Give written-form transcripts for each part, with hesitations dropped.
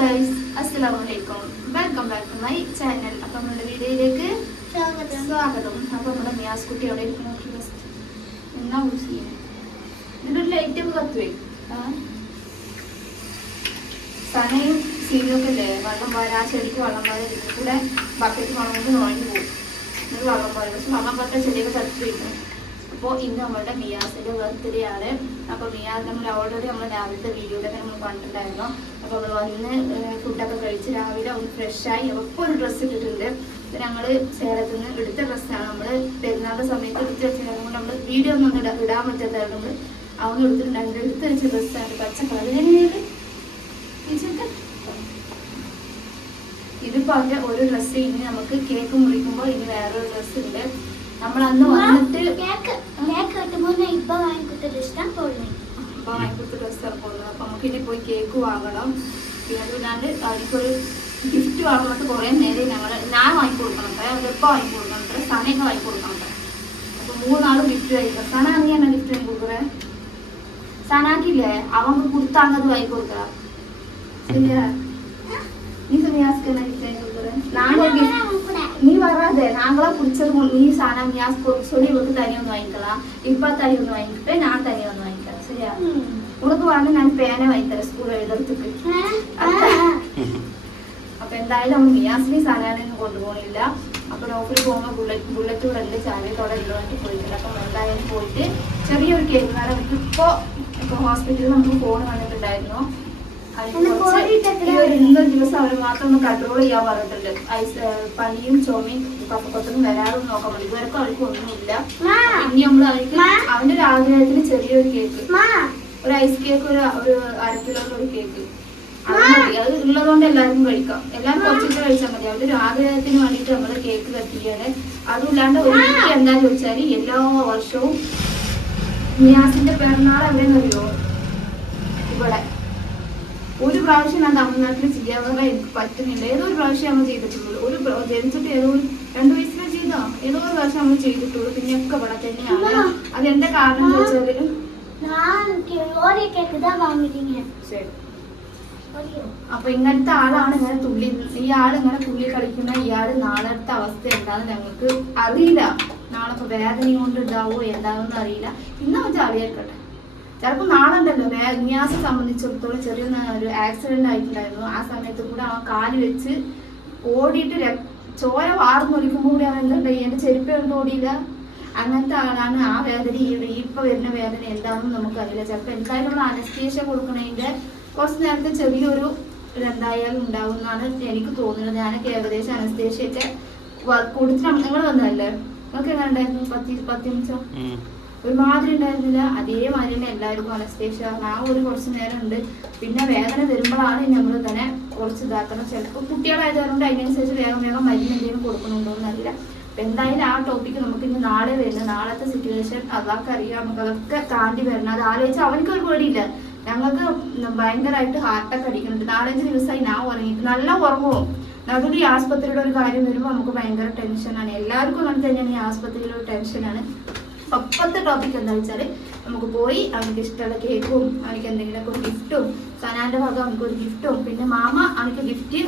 Guys, അസ്സലാമലൈക്കും. Welcome back to my channel. അപ്പം നമ്മുടെ വീഡിയോയിലേക്ക് സ്വാഗതം. അപ്പം നമ്മുടെ മിയാസ് കുട്ടി അവിടെ ഇരിക്കുന്ന എന്നാ ഇതിൻ്റെ ഒരു ലൈറ്റൊക്കെ കത്തുവേ. സനയും സീനൊക്കെ ഇല്ലേ വെള്ളം പാര, ആ ചെടിക്ക് വെള്ളം പാര കൂടെ ബക്കറ്റ് വെള്ളം കൊണ്ട് നുഴഞ്ഞു പോകും. എന്നിട്ട് വെള്ളം പാര, പക്ഷെ വെള്ളം പാറ്റ ചെടിയൊക്കെ കത്തി വയ്ക്കും. അപ്പോൾ ഇന്ന് നമ്മളുടെ മിയാസിൻ്റെ ബർത്ത്ഡേ ആണ്. അപ്പോൾ മിയാസ് നമ്മൾ ഓൾറെഡി നമ്മൾ രാവിലത്തെ വീഡിയോയിലൊക്കെ നമ്മൾ കണ്ടിട്ടുണ്ടായിരുന്നു. അപ്പോൾ നമ്മൾ വന്ന് ഫുഡൊക്കെ കഴിച്ച് രാവിലെ ഒന്ന് ഫ്രഷായി അപ്പോൾ ഒരു ഡ്രസ്സ് ഇട്ടിട്ടുണ്ട്. ഞങ്ങൾ സേലത്തിൽ നിന്ന് എടുത്ത ഡ്രസ്സാണ്. നമ്മൾ പെരുന്നാളുടെ സമയത്ത് എടുത്ത് വെച്ചിട്ടുണ്ടായിരുന്നു. നമ്മൾ വീഡിയോ ഒന്നും ഇടാൻ പറ്റാത്തതായിരുന്നു. നമ്മൾ അതൊന്നും എടുത്തിട്ടുണ്ടായിരുന്നു. എടുത്ത് വെച്ച ഡ്രസ്സാണ് പച്ച കളർ. ഇതിപ്പോൾ അവൻ്റെ ഒരു ഡ്രസ്സ്. ഇനി നമുക്ക് കേക്ക് മുറിക്കുമ്പോൾ ഇനി വേറൊരു ഡ്രസ്സ് ഉണ്ട്. നമ്മൾ അന്ന് വന്നിട്ട് ഇപ്പൊ വാങ്ങിക്കൊടുത്ത ഡ്രസ്സാണ് പോകുന്നത്. അപ്പൊ നമുക്ക് ഇനി പോയി കേക്ക് വാങ്ങണം. പിന്നെ അതുകൊണ്ടാണ്ട് അവർക്കൊരു ഗിഫ്റ്റ് വാങ്ങുന്നത് കുറെ നേരം ഞാൻ വാങ്ങിക്കൊടുക്കണം. എപ്പോൾ വാങ്ങിക്കൊടുക്കണം, സനയൊക്കെ വാങ്ങിക്കൊടുക്കണം. അപ്പൊ 3 നാളും ഗിഫ്റ്റ് വാങ്ങിക്കാം. സന അറിയാണോ ഗിഫ്റ്റ് വാങ്ങി കൊടുക്കറേ? സനാക്കില്ലേ അവർക്ക് കൊടുത്താങ്ങത് വാങ്ങിക്കൊടുക്ക. ശരിയാ, നീ സനിയാസ്ക്ക് എന്നാ ഗിഫ്റ്റ് വാങ്ങി കൊടുക്കറേ? നീ വരാതെ നാങ്ങളെ കുടിച്ചത് നീ സാധനം ഞാൻ சொல்லி ഇവർക്ക് തനിയൊന്ന് വാങ്ങിക്കളാം. ഇപ്പൊ തനിയൊന്ന് വാങ്ങിക്കട്ടെ, ഞാൻ തനിയൊന്ന് വാങ്ങിക്കാം. ശരിയാ, ഉനക്ക് വേണ്ട ഞാൻ പേന വാങ്ങിത്തരാം സ്കൂൾ എഴുതറത്തേക്ക്. അപ്പൊ എന്തായാലും നമ്മൾ മിയാസിനെ സാധാരണ കൊണ്ടുപോകണില്ല. അപ്പൊ നോക്കിൽ പോകുമ്പോൾ ബുള്ളറ്റ് കണ്ട് ചാലത്തോടെ ഇടുവാനായിട്ട് പോയിട്ടില്ല. അപ്പം എന്തായാലും പോയിട്ട് ചെറിയൊരു കേക്ക്. കാരണം ഇപ്പൊ ഹോസ്പിറ്റലിൽ നമുക്ക് ഫോൺ വന്നിട്ടുണ്ടായിരുന്നു. ഇന്നൊരു ദിവസം അവർ മാത്രം ഒന്ന് കൺട്രോൾ ചെയ്യാൻ പറഞ്ഞിട്ടുണ്ട്. പനിയും ചുമയും കഫക്കൊത്തൊന്നും വരാറും നോക്കാൻ പറ്റും. ഇവർക്ക് അവർക്ക് ഒന്നുമില്ല. ഇനി നമ്മൾ അവർക്ക് അവന്റെ ഒരു ആഗ്രഹത്തിന് ചെറിയൊരു കേക്ക്, ഒരു ഐസ് കേക്ക്, ഒരു 1/2 കിലോയുടെ ഒരു കേക്ക് അത് മതി. അത് ഉള്ളതുകൊണ്ട് എല്ലാവർക്കും കഴിക്കാം. എല്ലാവരും കുറച്ചിട്ട് കഴിച്ചാൽ മതി. അവരുടെ ഒരു ആഗ്രഹത്തിന് വേണ്ടിയിട്ട് നമ്മൾ കേക്ക് കത്തിക്കുകയാണ്. അതുമില്ലാണ്ട് ഒരു കുട്ടി എന്താ ചോദിച്ചാൽ എല്ലാ വർഷവും മിയാസിന്റെ പിറന്നാൾ എവിടെയെന്നറിയോ? ഇവിടെ ഒരു പ്രാവശ്യം ഞാൻ തമിഴ്നാട്ടിൽ ചെയ്യാതെ എനിക്ക് പറ്റുന്നില്ല. ഏതോ ഒരു പ്രാവശ്യം നമ്മൾ ചെയ്തിട്ടുള്ളൂ. ഒരു ജനിച്ചിട്ട് ഏതോ 2 വയസ്സിലെ ചെയ്തോ ഏതോ ഒരു പ്രാവശ്യം നമ്മൾ ചെയ്തിട്ടുള്ളൂ. പിന്നെയൊക്കെ ഇവിടെ തന്നെയാണ്. അതെന്താ കാരണം ചോദിച്ചാല് ശരി. അപ്പൊ ഇങ്ങനത്തെ ആളാണ് ഇങ്ങനെ തുള്ളി, ഈ ആളിങ്ങനെ തുള്ളി കളിക്കുന്ന ഇയാള് നാളത്തെ അവസ്ഥ എന്താന്ന് ഞങ്ങൾക്ക് അറിയില്ല. നാളെ ഇപ്പൊ വേദനയും കൊണ്ട് ഉണ്ടാവോ എന്താണെന്ന് അറിയില്ല. ഇന്ന് അവൻ ചാളിയാക്കട്ടെ. ചിലപ്പോൾ നാളെ ഉണ്ടല്ലോ. മിയാസിനെ സംബന്ധിച്ചിടത്തോളം ചെറിയൊരു ആക്സിഡന്റ് ആയിട്ടുണ്ടായിരുന്നു. ആ സമയത്ത് കൂടെ അവൻ കാല് വെച്ച് ഓടിയിട്ട് ചോര വാർന്നൊലിക്കുമ്പോൾ കൂടി അവൻ എന്തുണ്ടായി, എൻ്റെ ചെരുപ്പ് കൊണ്ട് ഓടിയില്ല. അങ്ങനത്തെ ആളാണ്. ആ വേദന ഇപ്പൊ വരുന്ന വേദന എന്താണെന്ന് നമുക്കറിയില്ല. ചിലപ്പോൾ എന്തായാലും അനസ്തീഷ്യ കൊടുക്കണതിന്റെ കുറച്ച് നേരത്തെ ചെറിയൊരു എന്തായാലും ഉണ്ടാവും എന്നാണ് എനിക്ക് തോന്നുന്നത്. ഞാനൊക്കെ ഏകദേശം അനസ്തേഷ്യയൊക്കെ കൊടുത്തിട്ട് നിങ്ങൾ വന്നതല്ലേ? നിങ്ങൾക്ക് എങ്ങനെ ഉണ്ടായിരുന്നു? 10 നിമിഷം ഒരുമാതിരി ഉണ്ടായിരുന്നില്ല. അതേമാതിരി തന്നെ എല്ലാവർക്കും അനസ്തേഷ്യ. ആ ഒരു കുറച്ച് നേരം ഉണ്ട്. പിന്നെ വേദന വരുമ്പോഴാണ് നമ്മൾ തന്നെ കുറച്ച് ഇതാക്കണം. ചിലപ്പോൾ കുട്ടികളായതുകൊണ്ട് അതിനനുസരിച്ച് വേഗം മരുന്ന് എന്തെങ്കിലും കൊടുക്കണുണ്ടോ എന്നറിയില്ല. അപ്പം എന്തായാലും ആ ടോപ്പിക്ക് നമുക്ക് ഇനി നാളെ വരുന്നത്. നാളത്തെ സിറ്റുവേഷൻ അതൊക്കെ അറിയാം. നമുക്ക് അതൊക്കെ താണ്ടി വരണം. അത് ആലോചിച്ച് അവനക്കൊരു പേടിയില്ല. ഞങ്ങൾക്ക് ഭയങ്കരമായിട്ട് ഹാർട്ടൊക്കെ അടിക്കുന്നുണ്ട്. 4-5 ദിവസമായി ഞാൻ ഉറങ്ങിയിട്ട് നല്ല ഉറങ്ങും. അതുകൊണ്ട് ഈ ആസ്പത്രിയുടെ ഒരു കാര്യം വരുമ്പോൾ നമുക്ക് ഭയങ്കര ടെൻഷനാണ്. എല്ലാവർക്കും അങ്ങനെ തന്നെയാണ് ഈ ആസ്പത്രിയിലെ ഒരു ടെൻഷനാണ്. അപ്പത്തെ ടോപ്പിക് എന്താ വെച്ചാൽ നമുക്ക് പോയി അവനക്ക് ഇഷ്ടമുള്ള കേക്കും അവനക്ക് എന്തെങ്കിലുമൊക്കെ ഒരു ഗിഫ്റ്റും, സനാന്റെ ഭാഗം അവനക്കൊരു ഗിഫ്റ്റും, പിന്നെ മാമ അവനക്ക് ഗിഫ്റ്റ്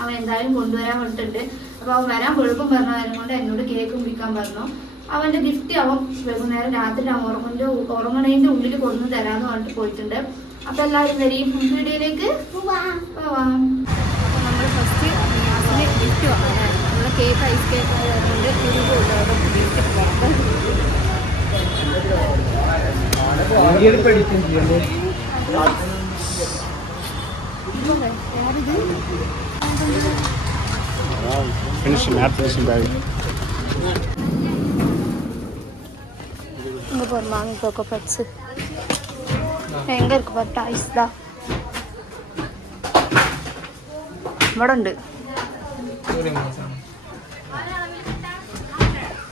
അവൻ എന്തായാലും കൊണ്ടുവരാൻ വേണ്ടിയിട്ടുണ്ട്. അപ്പോൾ അവൻ വരാൻ വെളുപ്പം പറഞ്ഞ കാര്യം കൊണ്ട് എന്നോട് കേക്ക് മുറിക്കാൻ പറഞ്ഞു. അവൻ്റെ ഗിഫ്റ്റ് അവൻ വൈകുന്നേരം രാത്രി ഉറങ്ങണതിൻ്റെ ഉള്ളിൽ കൊണ്ടു തരാമെന്ന് പറഞ്ഞിട്ട് പോയിട്ടുണ്ട്. അപ്പോൾ എല്ലാവരും വരെയും വീഡിയോയിലേക്ക് പോവാം. അപ്പോൾ നമ്മൾ ഫസ്റ്റ് മിയാസിന് ഗിഫ്റ്റ് വാങ്ങാനാണ്. നമ്മുടെ കേക്ക് ഐസ് കേക്ക് ആയതുകൊണ്ട് ഗിഫ്റ്റ് வாங்கி கோகோ பட்ஸ் எங்க இருக்கு பாரு. ஐஸ் தான் ഇവിടെ ഉണ്ട്.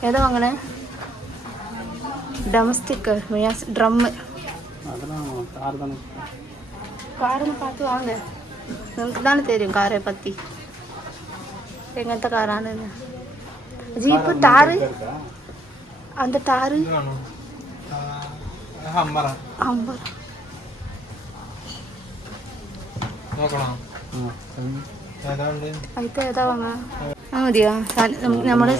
ஏதோ வாங்கினே டொமஸ்டிக் ட்ரம்மு காருன்னு பார்த்து வாங்க. உங்களுக்கு தானே தெரியும் காரை பற்றி. எங்கத்த காரானு ஜீப்பு தாரு அந்த தாரு നോക്കണം അതിൽ ഏതാ വാങ്ങാ? ആ മതിയോ നമ്മള്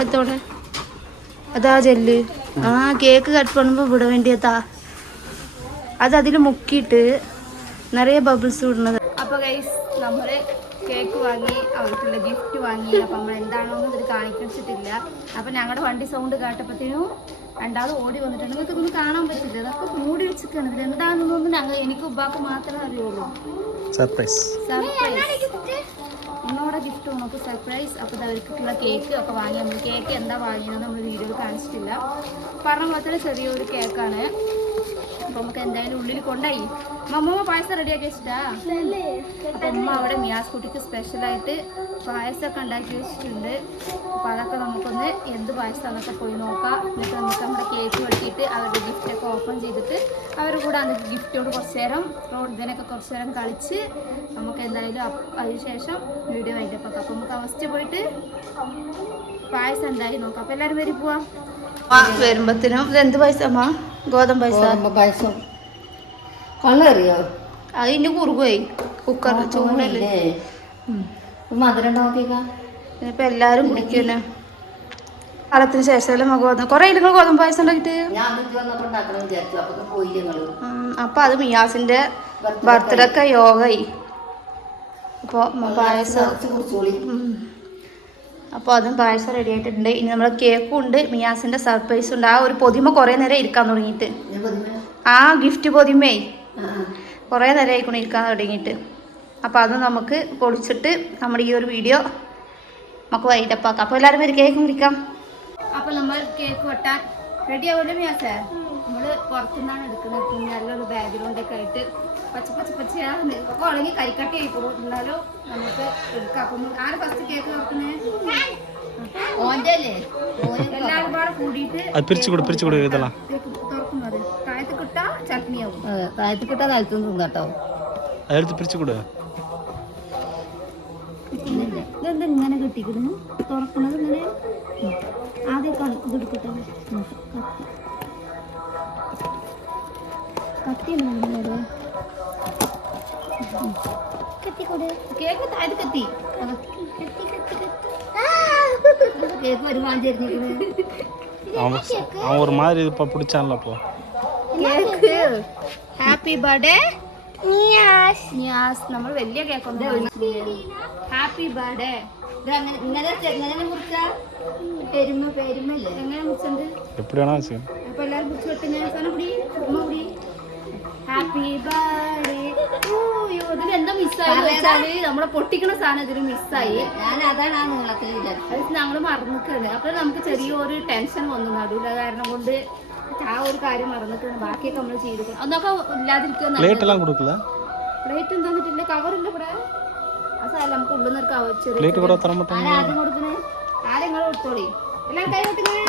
അതോടെ അതാ ജെല്ല്. ആ കേക്ക് കട്ട് പണുമ്പോ ഇവിടെ വേണ്ടിയതാ. അത് അതിൽ മുക്കിയിട്ട് നിറയെ ബബിൾസ് വിടുന്നത്. അപ്പൊ ഗൈസ് നമ്മള് കേക്ക് വാങ്ങി, അവർക്കുള്ള ഗിഫ്റ്റ് വാങ്ങി. അപ്പൊ നമ്മൾ എന്താണോന്നും ഇത് കാണിച്ചിട്ടില്ല. അപ്പൊ ഞങ്ങളുടെ വണ്ടി സൗണ്ട് കേട്ടപ്പോഴത്തേനും രണ്ടാളും ഓടി വന്നിട്ടുണ്ട്. നിങ്ങൾക്ക് ഇതൊന്നും കാണാൻ പറ്റില്ല, ഇതൊക്കെ മൂടി വെച്ചിട്ടാണ്. ഇത് എന്താണെന്നൊന്നും എനിക്ക് ഉപ്പാക്ക് മാത്രമേ അറിയുള്ളൂ. സർപ്രൈസ് എന്നോടെ ഗിഫ്റ്റ് നമുക്ക് സർപ്രൈസ്. അപ്പോൾ അവർക്കുള്ള കേക്ക് ഒക്കെ വാങ്ങി. നമ്മൾ കേക്ക് എന്താ വാങ്ങിയെന്ന് നമ്മൾ വീഡിയോയിൽ കാണിച്ചിട്ടില്ല. പറഞ്ഞ പോലെ തന്നെ ചെറിയൊരു കേക്കാണ്. അപ്പോൾ നമുക്ക് എന്തായാലും ഉള്ളിൽ കൊണ്ടായി. മമ്മ പായസം റെഡിയാക്കി വെച്ചിട്ടാ. അപ്പം അമ്മ അവിടെ മിയാസ് കുട്ടിക്ക് സ്പെഷ്യലായിട്ട് പായസമൊക്കെ ഉണ്ടാക്കി വെച്ചിട്ടുണ്ട്. അപ്പോൾ അതൊക്കെ നമുക്കൊന്ന് എന്ത് പായസമാണെന്നൊക്കെ പോയി നോക്കാം. എന്നിട്ട് നമുക്ക് നമ്മുടെ കേക്ക് വെട്ടിയിട്ട് അവരുടെ ഗിഫ്റ്റൊക്കെ ഓപ്പൺ ചെയ്തിട്ട് അവരുടെ കൂടെ അന്ന് ഗിഫ്റ്റോട് കുറച്ച് നേരം ഇതിനൊക്കെ കുറച്ച് നേരം കളിച്ച് നമുക്ക് എന്തായാലും അതിന് ശേഷം വീഡിയോ വൈകിട്ടപ്പോൾ. അപ്പോൾ നമുക്ക് ഫസ്റ്റ് പോയിട്ട് പായസം എന്തായാലും നോക്കാം. അപ്പോൾ എല്ലാവരും വരി പോവാം. വരുമ്പത്തിനും ഇത് എന്ത് പായസമാ? ഗോതമ്പ് പായസം. കള്ളറിയോ? അത് ഇനി കുറുകുപോയി കുക്കറിൽ ചൂടല്ലേ. മധുരം നോക്കിക്ക. ഇനിയിപ്പോൾ എല്ലാവരും കുടിക്കുന്നെ കാലത്തിന് ശേഷം ഗോതമ്പ് കുറേ നിങ്ങൾ ഗോതമ്പ് പായസം ഉണ്ടാക്കിയിട്ട്. അപ്പൊ അത് മിയാസിന്റെ ബർത്ത്ഡേ ഒക്കെ യോഗായി. അപ്പോൾ പായസം അപ്പോൾ അതും പായസം റെഡി ആയിട്ടുണ്ട്. ഇനി നമ്മൾ കേക്കും ഉണ്ട്, മിയാസിന്റെ സർപ്രൈസ് ഉണ്ട്. ആ ഒരു പൊതിമ കുറേ നേരം ഇരിക്കാൻ തുടങ്ങിയിട്ട്. ആ ഗിഫ്റ്റ് പൊതിമേ കുറേ നേരം ആയിക്കൊണ്ട് ഇരിക്കാൻ തുടങ്ങിയിട്ട്. അപ്പോൾ അത് നമുക്ക് പൊളിച്ചിട്ട് നമ്മുടെ ഈ ഒരു വീഡിയോ നമുക്ക് വൈകിട്ടപ്പാക്കാം. അപ്പോൾ എല്ലാവരും പേര് കേക്ക് മുറിക്കാം. അപ്പോൾ നമ്മൾ കേക്ക് വെട്ടാൻ റെഡി ആവുമല്ലോ മിയാസേ? നമ്മൾ പുറത്തുനിന്നാണ് എടുക്കുന്നത്. നല്ലൊരു ബാക്ക്ഗ്രൗണ്ടൊക്കെ ആയിട്ട് പച്ചയാണ്. അപ്പോൾ ഉണങ്ങി കരിക്കട്ടി ആയിക്കോളും. എന്നാലും നമുക്ക് എടുക്കാം. അപ്പം ആര് ഫസ്റ്റ് കേക്ക് വെക്കുന്നത്? ഓൻ്റെ അല്ലേ? എല്ലാവരും പാടെ കൂടിയിട്ട് തുറക്കുന്നത്. താഴത്ത് കിട്ടാ ചട്നിയാവും. താഴത്ത് കിട്ടാ താഴത്തും കേട്ടോ. ഇതെന്താ ഇങ്ങനെ കിട്ടിക്കുന്നു? തുറക്കുന്നത് ഇങ്ങനെ ആദ്യം ഇതെടുക്കട്ടെ. കത്തിയല്ലേ കേക്ക് താഴത്ത് കത്തി. കേക്ക് വരുമാനം ചെരിഞ്ഞിരിക്കുന്നത് ஒரு மாதிரி இப்ப பிடிச்சான்ல அப்போ കേക്ക്. Happy birthday Niyas. നമ്മൾ വലിയ കേക്ക് ഉണ്ട്. Happy birthday. ഇങ്ങനെ മുറിച്ചാ പെരുമല്ലേ? എങ്ങനെ മുറിച്ചത്? എപ്പോഴാണോ അപ്പൊ എല്ലാരും മുറിച്ച് വെട്ടി ഹാപ്പി ബർത്ത്ഡേ. ഇതിൽ എന്താ മിസ്സായി വെച്ചാല് നമ്മളെ പൊട്ടിക്കണ സാധനം ഇതിൽ മിസ്സായി. ഞാൻ അതാണ് നീളത്തിൽ അത് ഞങ്ങള് മറന്നിട്ടുണ്ട്. അപ്പൊ നമുക്ക് ചെറിയൊരു ടെൻഷൻ വന്നു നടുവില്ല കാരണം കൊണ്ട്. ആ ഒരു കാര്യം മറന്നിട്ടുണ്ട്. ബാക്കിയൊക്കെ നമ്മൾ ചെയ്തിട്ടുണ്ട്. അതൊക്കെ ഇല്ലാതിരിക്കുക. പ്ലേറ്റ് എന്താന്നിട്ടില്ല, കവറില്ല ഇവിടെ. അതല്ല നമുക്ക് ഉള്ളിൽ നിന്ന് ആദ്യം കൊടുക്കണേ. ആരും നിങ്ങൾ കൊടുത്തോളി. എല്ലാവരും കൈ കൊട്ടിക്കണേ.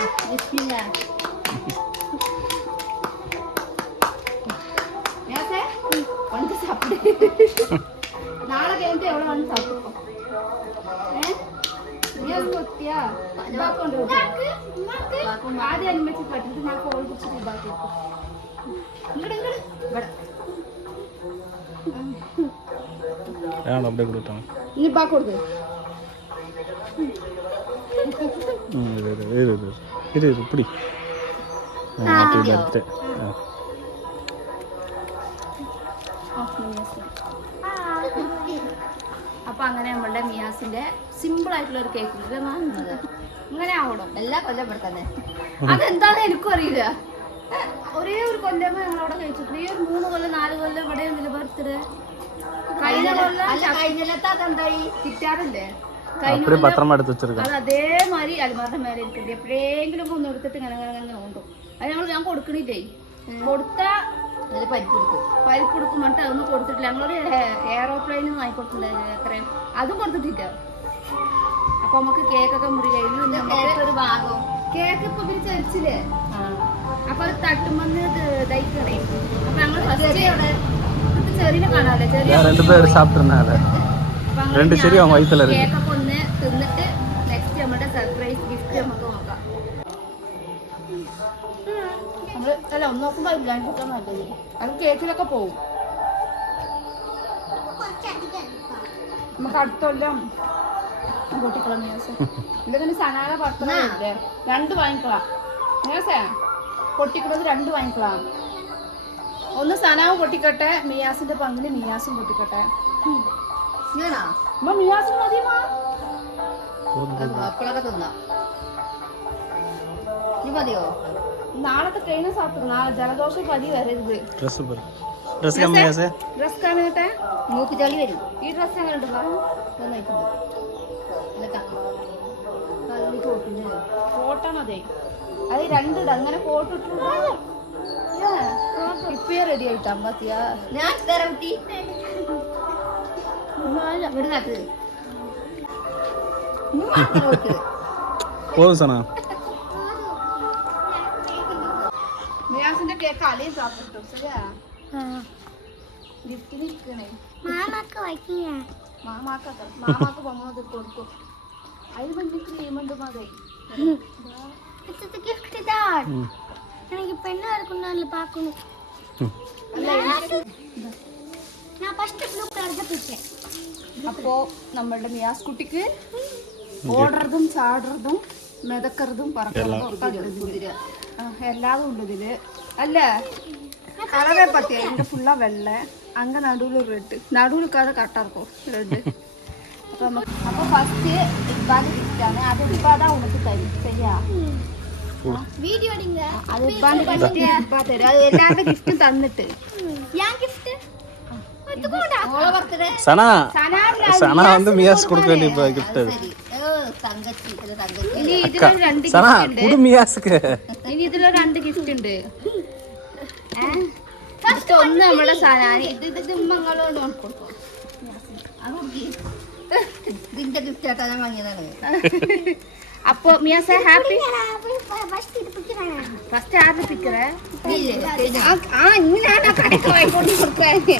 നാളെ കഴിഞ്ഞിട്ട് എവിടെ വന്ന് സാപ്പിടും. ആദ്യം അനുമതി പറ്റിട്ട് ഞാൻ കോൾ കുറിച്ച് ഇതാക്കി ഇനി ബാക്കി കൊടുക്കും. இப்படி അപ്പൊ അങ്ങനെ നമ്മളുടെ മിയാസിന്റെ സിമ്പിൾ ആയിട്ടുള്ള ഒരു കേക്ക് ഉണ്ട്. ഇങ്ങനെ ആവണം എല്ലാ കൊല്ലം ഇവിടെ തന്നെ. അതെന്താന്ന് എനിക്കും അറിയില്ല. ഒരേ ഒരു കൊല്ലം ഞങ്ങളവിടെ കഴിച്ചിട്ടുണ്ട്. ഈ ഒരു 3 കൊല്ലം 4 കൊല്ലം ഇവിടെ ഒന്നില്ല ബർത്ത്ഡേ. കഴിഞ്ഞ കൊല്ലം എന്തായി കിറ്റാറില്ലേ? അത് അതേമാതിരി അൽമാറിന്റെ മേലെ ഇരിക്കുന്നുണ്ട്. എപ്പോഴെങ്കിലും ഒന്ന് എടുത്തിട്ട് ഇങ്ങനെ കൊണ്ടു. അത് ഞാൻ കൊടുക്കണില്ലേ? കൊടുത്ത പരിപ്പ് കൊടുക്കും പറഞ്ഞിട്ട് അതൊന്നും കൊടുത്തിട്ടില്ല. ഞങ്ങളൊരു എയറോപ്ലെയിനും വാങ്ങിക്കൊടുത്തിട്ടുണ്ടായിരുന്നു. എത്രയും അതും കൊടുത്തിട്ടില്ല. അപ്പൊ നമുക്ക് കേക്കൊക്കെ മുറി കഴിഞ്ഞു. ഒരു ഭാഗം കേക്ക് ഇപ്പൊ ഇവര് ചരിച്ചില്ലേ? അപ്പൊ അത് തട്ടുമെന്ന് ഇതായിക്കണേ. അപ്പൊ ഞങ്ങൾ ചെറിയ കാണാല്ലേ? കേക്കൊക്കെ ഒന്ന് തിന്നിട്ട് നെക്സ്റ്റ് നമ്മുടെ സർപ്രൈസ് ഗിഫ്റ്റ് നമുക്ക് നോക്കാം. നമ്മള് അല്ല ഒന്ന് നോക്കുമ്പോ നല്ലത്. അത് കേക്കിലൊക്കെ പോവും. നമുക്ക് അടുത്തൊല്ലം പൊട്ടിക്കളാം മിയാസെ. ഇല്ലെന്നെ സനാന പത്രമില്ലേ 2 വാങ്ങിക്കളാം മിയാസെ. പൊട്ടിക്കുന്നത് 2 വാങ്ങിക്കളാം. ഒന്ന് സനാവ് പൊട്ടിക്കട്ടെ, മിയാസിന്റെ പങ്കിന് മിയാസും പൊട്ടിക്കട്ടെ. ഞാനാ മിയാസും മതിയുമാ. അപ്പോഴൊക്കെ തിന്നാം. നീ മതിയോ? നാളത്തെ ട്രെയിന് സാപ്പിടും. നാളെ ജലദോഷം പനി വരരുത്. ഡ്രസ് കമ്മിയാസേ ഡ്രസ് കാണട്ടെ. മൂക്ക് ചളി വരും. ഈ ഡ്രസ് അങ്ങനെ ഉണ്ടല്ലോ. കോട്ട മതി. അത് 2 ഇട. അങ്ങനെ കോട്ട് ഇട്ടുണ്ടോ ഇപ്പേ റെഡി ആയിട്ടാ പത്തിയാ. ഞാൻ തരാം കുട്ടി. ഇവിടുന്നാക്ക് പോതും സന. മിയാസിന്റെ കേക്ക് അളിയും സാപ്പിട്ടു. ശരിയാ ഗിഫ്റ്റ് നിൽക്കണേ. മാമാക്ക് പൊങ്ങത് കൊടുക്കും. അതിന് പിന്നെ ക്രീമുണ്ട് മതി. எனக்கு பெண்ணா இருக்குன்னு பார்க்கணும். நான் ஃபர்ஸ்ட் ப்ளூ கலர் தான் பிடிச்சேன். അപ്പോ നമ്മളുടെ മിയാസ് കുട്ടിക്ക് ഓടുന്നതും ചാടുന്നതും മെതക്കറുതും പറക്കുന്നതും എല്ലാതും ഉണ്ട് ഇതില്. അല്ല കളറെ പറ്റിയ എന്റെ ഫുള്ള വെള്ള അങ്ങ നടുവിൽ റെഡ് നടുവിൽക്കാതെ കട്ടാർക്കോ റെഡ്. അപ്പൊ ഫസ്റ്റ് ഇപ്പാന്റെ ഗിഫ്റ്റാണ്. അത് ഇപ്പാതാ ഉണക്ക് തരും. ശരിയാ வீடியோ எடுங்க. അത് ഇപ്പാന്റെ ഗിഫ്റ്റ് ഇപ്പാ തരും. അത് എല്ലാവരുടെ ഗിഫ്റ്റും തന്നിട്ട് ஏன் gift? ഓളെ ബർത്ത്ഡേ. സന സനാറിലാണ് സന വന്ന് മിയാസ് കൊടുക്ക വേണ്ടി ഇപ്പൊ ഗിഫ്റ്റ്. തങ്കച്ചി ഇത് തങ്കച്ചി. ഇനി ഇതിലൊരു 2 സന ഗിഫ്റ്റ് ഉണ്ട്. കുടു മിയാസ്ക്ക്. ഇനി ഇതിലൊരു 2 ഗിഫ്റ്റ് ഉണ്ട്. ഫസ്റ്റ് ഒന്ന് നമ്മുടെ സനാനി. ഇത് ഉമ്മങ്ങളോട് കൊടുക്കും. ഇതിന്റെ ഗിഫ്റ്റ് ആയിട്ടാ ഞാൻ വാങ്ങിയതാണ്. അപ്പൊ മിയാസ ഹാപ്പി. ஃபர்ஸ்ட் இது பிடிக்கிறேன். ഫസ്റ്റ് ആരുടെ പിക്കറേ? കഴിഞ്ഞോ? ഇങ്ങനെയാണ് കടക്ക് വാങ്ങിക്കൊണ്ട് കൊടുക്കാന്.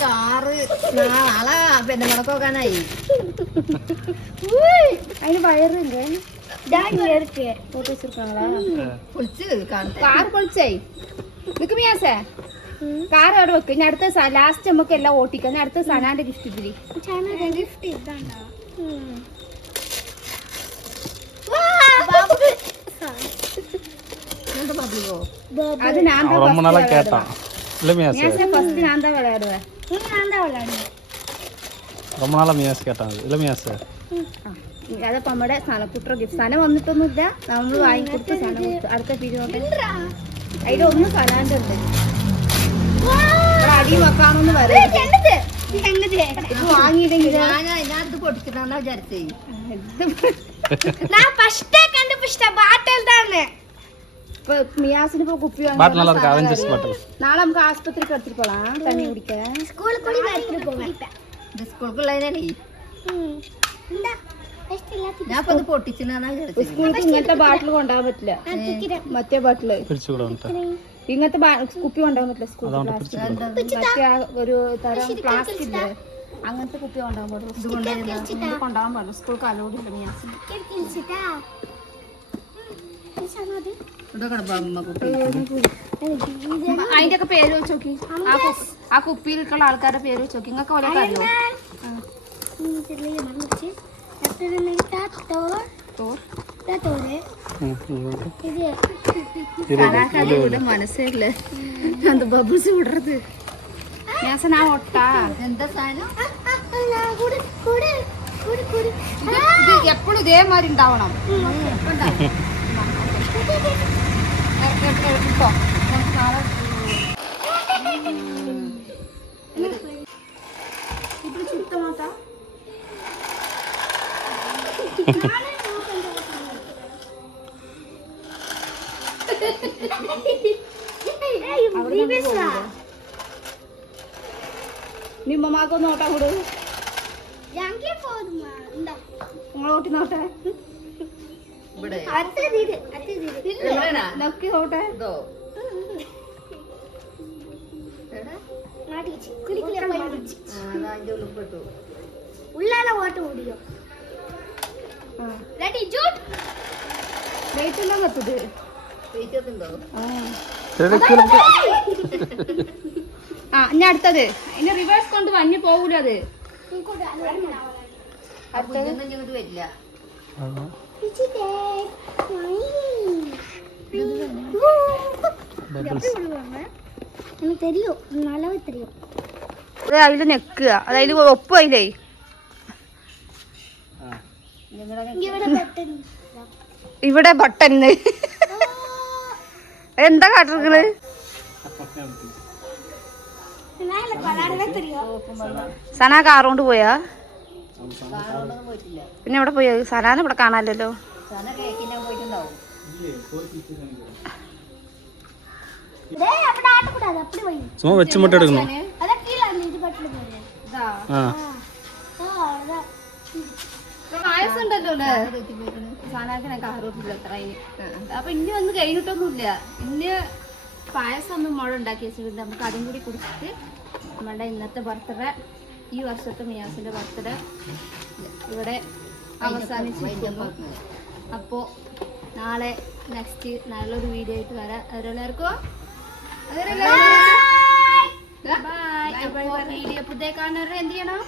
കാറ് നാളെ പിന്നെ മുടക്കോക്കാനായി. അതിന് വയറുണ്ട്. டாடி இருக்கு. ഫോട്ടോ വെച്ചിരിക്കാങ്ങളാ. പൊളിച്ച് കാണട്ടെ. കാർ പൊളിച്ചായി. നിക്ക് മിയാസേ കാർ അവിടെ വെക്ക്. ഇനി അടുത്ത ലാസ്റ്റ് നമുക്ക് എല്ലാം ഓട്ടിക്കാം. അടുത്ത സനാന്റെ ഗിഫ്റ്റ് ഇതിരി. சேனல் gift இதான்டா. എന്നിട്ട് മതിയോ? അത് ഞാൻ ரொம்ப நாளா கேட்டான் இல்ல மியாஸ். ഫസ്റ്റ് ഞാൻ എന്താ വിളയാടുവേ. நான் தான் விளையாடுவேன். ரொம்ப நாளா மியாஸ் கேட்டான் இல்ல മിയാസ്. അതപ്പോ നമ്മുടെ സനക്കുട്ട ഗിഫ്റ്റ്. സന വന്നിട്ടൊന്നുമില്ല. നമ്മൾ വാങ്ങിക്കൊടുത്ത് സന കൊടുത്തു. അടുത്ത പിരിവോട്ടെ. അതിലൊന്നും സനാന്റെ ഉണ്ട്. അടി വെക്കാനൊന്നും വരരുത്. ഇത് വാങ്ങിയില്ലെങ്കിൽ ഞാൻ അതിനകത്ത് പൊട്ടിച്ചിട്ടാണ് വിചാരിച്ചേ. நான் ஃபர்ஸ்ட் கண்டுபிடிச்ச பாட்டில் தானே. ഇപ്പൊ മിയാസിന് ഇപ്പൊ കുപ്പി பாட்டில் நல்லா இருக்கு அவெஞ்சர்ஸ் பாட்டில். നാളെ നമുക്ക് ആസ്പത്രിക്ക് എടുത്തിട്ട് പോலாம் തണ്ണി കുടിക്കാൻ. ஸ்கூல் கூட நான் எடுத்துட்டு போவேன். ഇത് സ്കൂൾക്കുള്ളതിനാണ്. இந்தா ஃபர்ஸ்ட் எல்லாத்தையும் ഞാൻ ഇപ്പൊ ഇത് പൊട്ടിച്ചിട്ടാണ് വിചാരിച്ചത്. സ്കൂളിൽ ഇങ്ങനത്തെ ബാട്ടിൽ കൊണ്ടുപോകാൻ പറ്റില്ല. മറ്റേ ബാട്ടില് பிரிச்சு கூட வந்துட்டு. ഇങ്ങനത്തെ കുപ്പി കൊണ്ടുപോകാൻ പറ്റില്ല. സ്കൂളിൽ മറ്റേ ഒരു തരം പ്ലാസ്റ്റിക് ഇല്ലേ അങ്ങനത്തെ കുപ്പി കൊണ്ടുപോകാൻ പാടില്ല. ഇത് കൊണ്ടുപോകാൻ പാടില്ല. സ്കൂൾക്ക് അലോഡ് ഇല്ല മിയാസിന്. கிழிச்சிட்டா. இது ഇതൊക്കെ അമ്മ കുട്ടി. അതിന്റെ ഒക്കെ പേര് വെച്ച് നോക്കി. ആ കുപ്പിയിലുള്ള ആൾക്കാരുടെ പേര് വെച്ച് നോക്കി. നിങ്ങൾക്ക് ഓരോ അറിയോ? தெரியல மறந்துச்சு. அடுத்து லைட்டா தோர். ഇത് മനസ്സില്ല അത് ബബിൾസ് വിടരുത്. മിയാസ ഞാൻ ഒട്ടാ. എന്താ സാധനം? ഇത് എപ്പോഴും ഇതേമാതിരി ഉണ്ടാവണം. കേട്ടോ ఇప్పుడు చుట్టమాట ನಿಮ್ಮ ಮಾಗೊಂದು ನೋಟ ಕೊಡು. எங்கே போகுதுமா? இந்த നിങ്ങളോട്ടി നോട്ടെ. ഇവിടെ அடுத்தது இது. എവിടെയാ? നക്കി നോട്ടെ. ഇതോ? എവിടെ? மாட்டிச்சு. குடிக்கல போயிடுச்சு. അതാ അതിന്റെ ഉള്ളിൽ പെട്ടു. உள்ளால ஓட்ட முடியும். Ready Jude. ലൈറ്റ് എല്ലാം കത്തുത്. വെയിറ്റ് ഉണ്ടോ? ആ ഇനി അടുത്തത് ഇനി റിവേഴ്സ് കൊണ്ട് വഞ്ഞു പോകൂല അത്. ഇങ്ങോട്ട് വരില്ല. எனக்கு தெரியும் நல்லாவே தெரியும். അത് അതിൽ നെക്കുക, അതായത് ഒപ്പ് അതിലേ. ഇവിടെ ബട്ടൺ എന്താ കാട്ടിരിക്കണ്? സന കാറുകൊണ്ട് പോയാ? പോയിട്ടില്ല. പിന്നെ എവിടെ പോയി? സനാനെ ഇവിടെ കാണാനല്ലോ. സന കേക്കിനെ പോയിട്ടുണ്ടാവും. ചുമ്മാ വെച്ച് മുട്ട എടുക്കണം. പായസം ഉണ്ടല്ലോ സനാക്കിനെ കാറോട്ടില്ല അത്ര. അപ്പൊ ഇനി ഒന്നും കഴിഞ്ഞിട്ടൊന്നുമില്ല. ഇന്ന് പായസം ഒന്ന് മുള ഉണ്ടാക്കി വെച്ചിട്ടുണ്ട്. നമുക്ക് അതും കൂടി കുടിച്ചിട്ട് നമ്മുടെ ഇന്നത്തെ ബർത്ത്ഡേ, ഈ വർഷത്തെ മിയാസിന്റെ ബർത്ത്ഡേ ഇവിടെ അവസാനിച്ചിരിക്കുന്നു. അപ്പോൾ നാളെ നെക്സ്റ്റ് നല്ലൊരു വീഡിയോ ആയിട്ട് വരാം. അവരെല്ലാവർക്കും ബൈ. അപ്പോൾ വീഡിയോ പുതിയ കാണുന്നവർ എന്ത് ചെയ്യണം?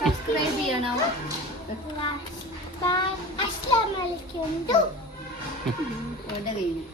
സബ്സ്ക്രൈബ് ചെയ്യണം. Assalamualaikum. കഴിഞ്ഞു.